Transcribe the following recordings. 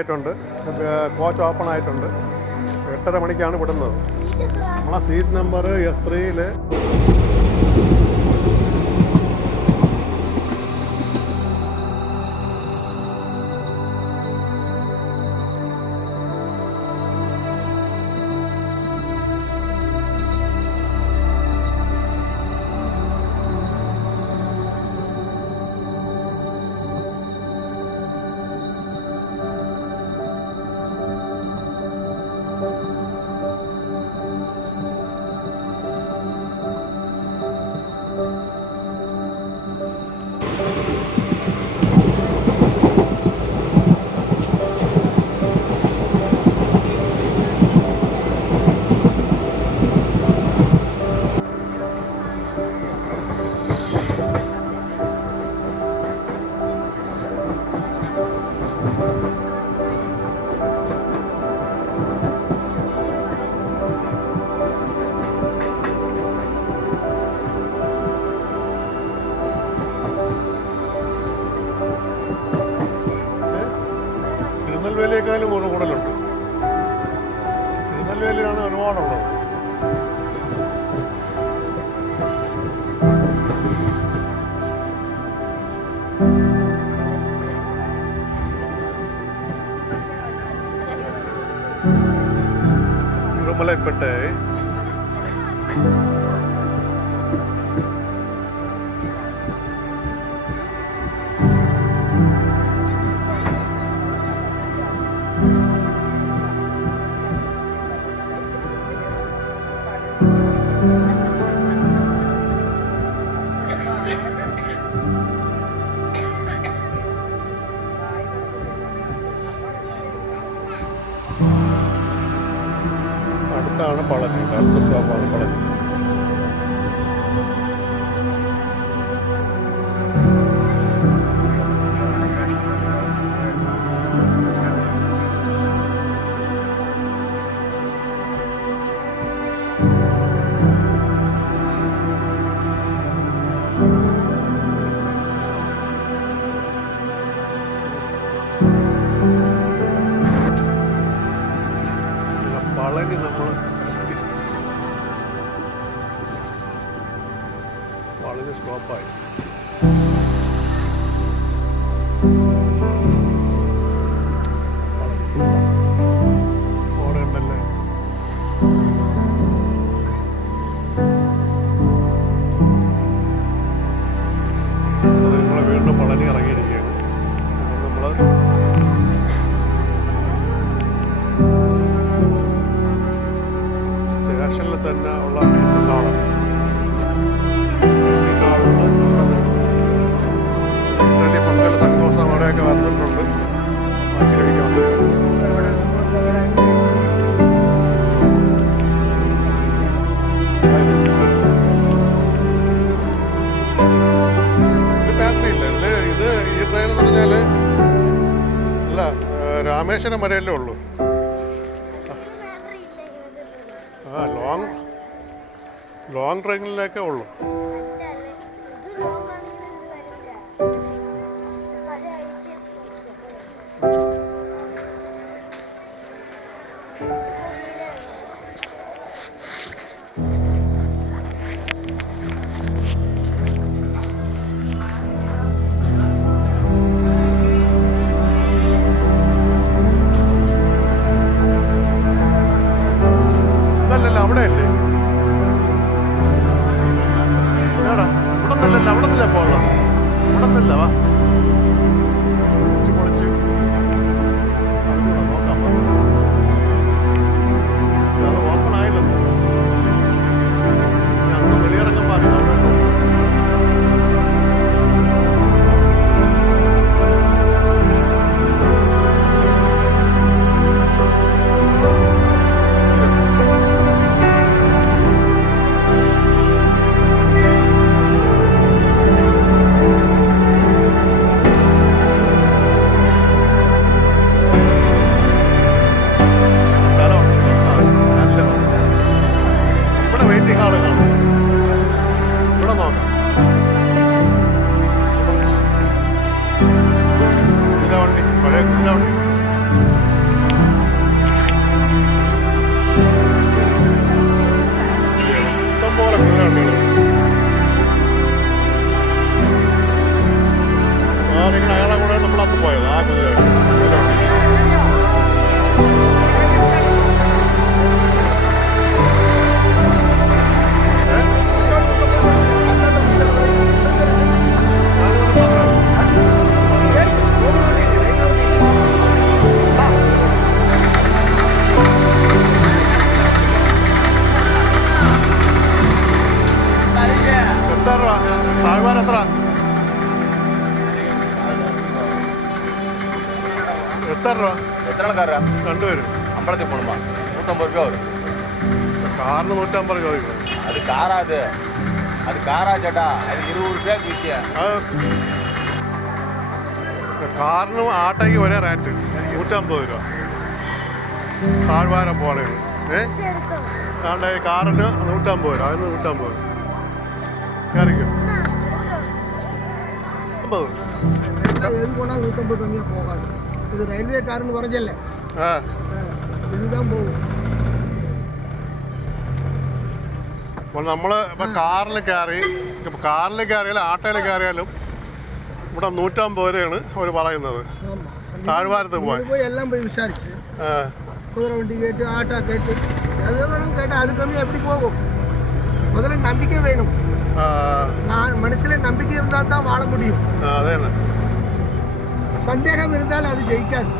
ആയിട്ടുണ്ട്. Coach open ആയിട്ടുണ്ട്. 8:30 മണിക്കാണ് വിടുന്നത്. നമ്മളെ സീറ്റ് നമ്പർ S3 തിരുനെൽവേലിയേക്കാളും കൂടുതലുണ്ട്. തിരുനെൽവേലിയാണ് ഒരുപാടുള്ളത്. തിരുമലൈപ്പേട്ടை അടുത്താണ് പളനി. അടുത്ത സ്റ്റോപ്പാണ് പളനി. പളനി നമ്മൾ പളനി സ്റ്റോപ്പായി. ഓടേണ്ടല്ലേ. നമ്മളെ വീണ്ടും പളനി ഇറങ്ങിയിരിക്കുകയാണ്. നമ്മൾ സ്റ്റേഷനിൽ തന്നെ ഉള്ള കാളം പങ്കൽ സന്തോഷം അവിടെയൊക്കെ വന്നിട്ടുണ്ട്. വാച്ച് കഴിക്കാൻ ഇത് ബാറ്ററി ഇല്ല. ഇത് ഈ ട്രെയിൻ എന്ന് പറഞ്ഞാൽ അല്ല, രാമേശ്വരം വരെയല്ലേ ഉള്ളൂ. ലോങ് ട്രെയിനിലേക്കേ ഉള്ളൂ. അല്ലല്ല, അവിടെ അല്ലേ? എത്ര ആൾക്കാരാ? 2 പേര്. അമ്പലത്തിൽ പോകണമാ? 150 രൂപ വരും. കാറിന് 150 ചോദിക്കണം. അത് കാറാ ചേട്ടാ. അത് 20 രൂപയ്ക്ക് വിൽക്കുക. കാറിനും ആട്ടയ്ക്ക് ഒരേ റേറ്റ് 150 രൂപ. താഴ്വാരം പോകണമെങ്കിൽ കാറിന് 150 രൂപ. അതിന് 150 രൂപ. കയറിക്കും எது போனால் 150 கம்மியாக போகாது. இது ரயில்வே காருன்னு குறைஞ்சல்ல, இதுதான் போகும். അപ്പോൾ നമ്മൾ ഇപ്പം കാറിൽ കയറിയാലും ആട്ടോയിൽ കയറിയാലും ഇവിടെ 150 രൂപയാണ് അവർ പറയുന്നത്. താഴ്വാരത്ത് போய் எல்லாம் போய் விசாரிச்சு குதிரை வண்டி கேட்டு ஆட்டோ கேட்டு எது வேணும் கேட்டால் அது கம்மியாக எப்படி போகும்? முதல்ல நம்பிக்கை வேணும். நான் மனசில் நம்பிக்கை இருந்தால் தான் வாழ முடியும். സന്ദേഹം ഇരുന്നാൽ അത് ജയിക്കാതെ.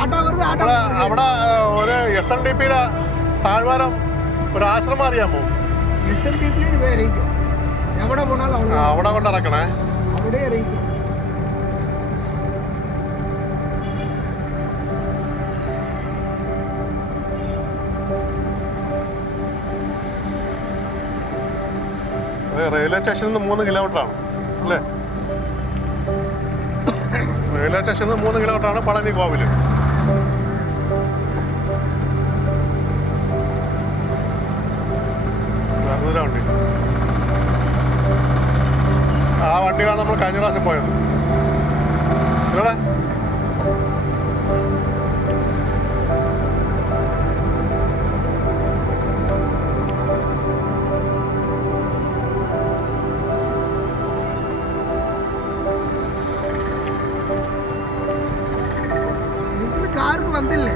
ആട്ടോ വെറുതെ ആട്ടോ. അവിടെ ഒരു SNDP-യുടെ താഴ്വാരം ഒരു ആശ്രമം അറിയാമോ? SNDP-യിൽ പോയി അറിയിക്കും. എവിടെ പോണാലും അവിടെ കൊണ്ടിറക്കണേ. അവിടെ അറിയിക്കും. റെയിൽവേ സ്റ്റേഷനിൽ നിന്ന് 3 കിലോമീറ്ററാണ് അല്ലേ? റെയിൽവേ സ്റ്റേഷനിൽ നിന്ന് 3 കിലോമീറ്ററാണ് പളനി കോവിൽ. വണ്ടി ആ വണ്ടിയാണ് നമ്മൾ കഴിഞ്ഞ പ്രാവശ്യം പോയത്. ഇവിടെ കാർക്ക് വന്നില്ലേ?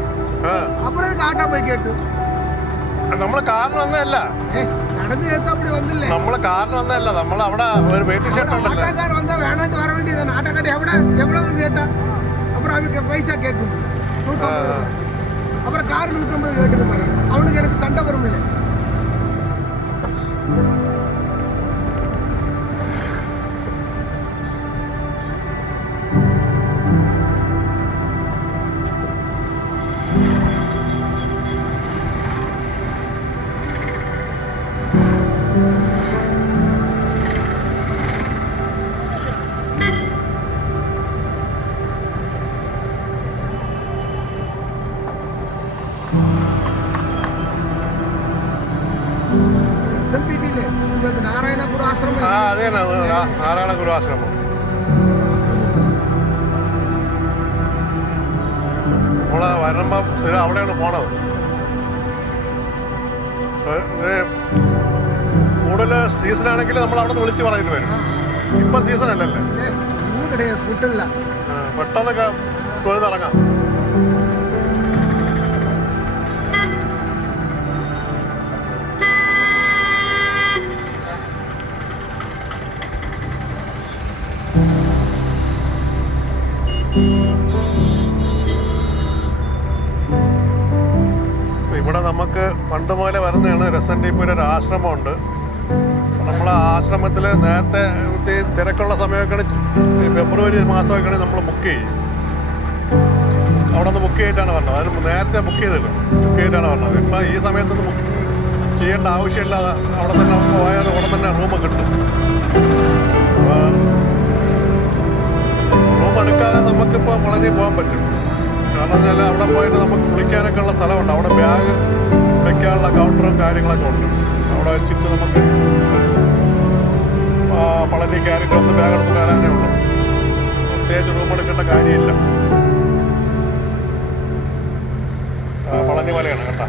അപ്പുറം കാട്ടാ പോയി കേട്ടു. നമ്മള് കാറിന് വന്നതല്ല, നടന്നു കേട്ടാ അവിടെ വന്നില്ലേ? നമ്മള് കാറിന് വന്നതല്ല, നമ്മൾ അവിടെ ഒരു വെയിറ്റിംഗ് ഷെഡ് ഉണ്ടല്ലോ. ആട്ടക്കാർ വന്നാ വേണാട്ട് വര വേണ്ടിയതാണ്. ആട്ടക്കാട്ടി എവിടെ എவ்வளவு കേട്ടാ அப்புறம் அவங்க பைசா கேட்கும் 150 ரூபாய். அப்புறம் கார் 150 கேட்டுட்டு பாருங்க. அவனுக்கு எனக்கு சண்டை வரும் இல்லை. നാരായണഗുരു ആശ്രമം. അതെ, നാരായണഗുരു ആശ്രമം. നമ്മള് വരുമ്പോ സ്ഥിരം അവിടെയാണ് പോണത്. കൂടുതൽ സീസൺ ആണെങ്കിൽ നമ്മൾ അവിടെ നിന്ന് വിളിച്ച് പറഞ്ഞിട്ട് വരും. ഇപ്പം സീസൺ അല്ലല്ലേ, പെട്ടെന്നൊക്കെ തൊഴുതിറങ്ങാം. ഇവിടെ നമുക്ക് പണ്ട് മുതലേ വരുന്നതാണ്. SNDP-യുടെ ഒരു ആശ്രമമുണ്ട്. നമ്മൾ ആ ആശ്രമത്തിൽ നേരത്തെ തിരക്കുള്ള സമയമൊക്കെ ഫെബ്രുവരി മാസമൊക്കെയാണെങ്കിൽ നമ്മൾ ബുക്ക് ചെയ്യും. അവിടെ നിന്ന് ബുക്ക് ചെയ്തിട്ടാണ് പറഞ്ഞത്. അതിന് നേരത്തെ ബുക്ക് ചെയ്തിട്ടാണ് പറഞ്ഞത്. ഇപ്പം ഈ സമയത്തൊന്നും ചെയ്യേണ്ട ആവശ്യമില്ലാതെ അവിടെ തന്നെ പോയാൽ അവിടെ തന്നെ റൂം കിട്ടും. റൂം എടുക്കാതെ നമുക്കിപ്പോൾ വളരെ പോകാൻ പറ്റും. കാരണം വെച്ചാൽ അവിടെ പോയിട്ട് നമുക്ക് കുളിക്കാനൊക്കെ ഉള്ള സ്ഥലമുണ്ട്. അവിടെ ബാഗ് വയ്ക്കാനുള്ള കൗണ്ടറും കാര്യങ്ങളൊക്കെ ഉണ്ട്. അവിടെ വെച്ചിട്ട് നമുക്ക് പളനി കയറിയിട്ട് ഒന്ന് ബാഗ് എടുത്ത് കയറാനേ ഉള്ളൂ. പ്രത്യേകിച്ച് റൂം എടുക്കേണ്ട കാര്യമില്ല. പളനി മലയാണ് കേട്ടോ.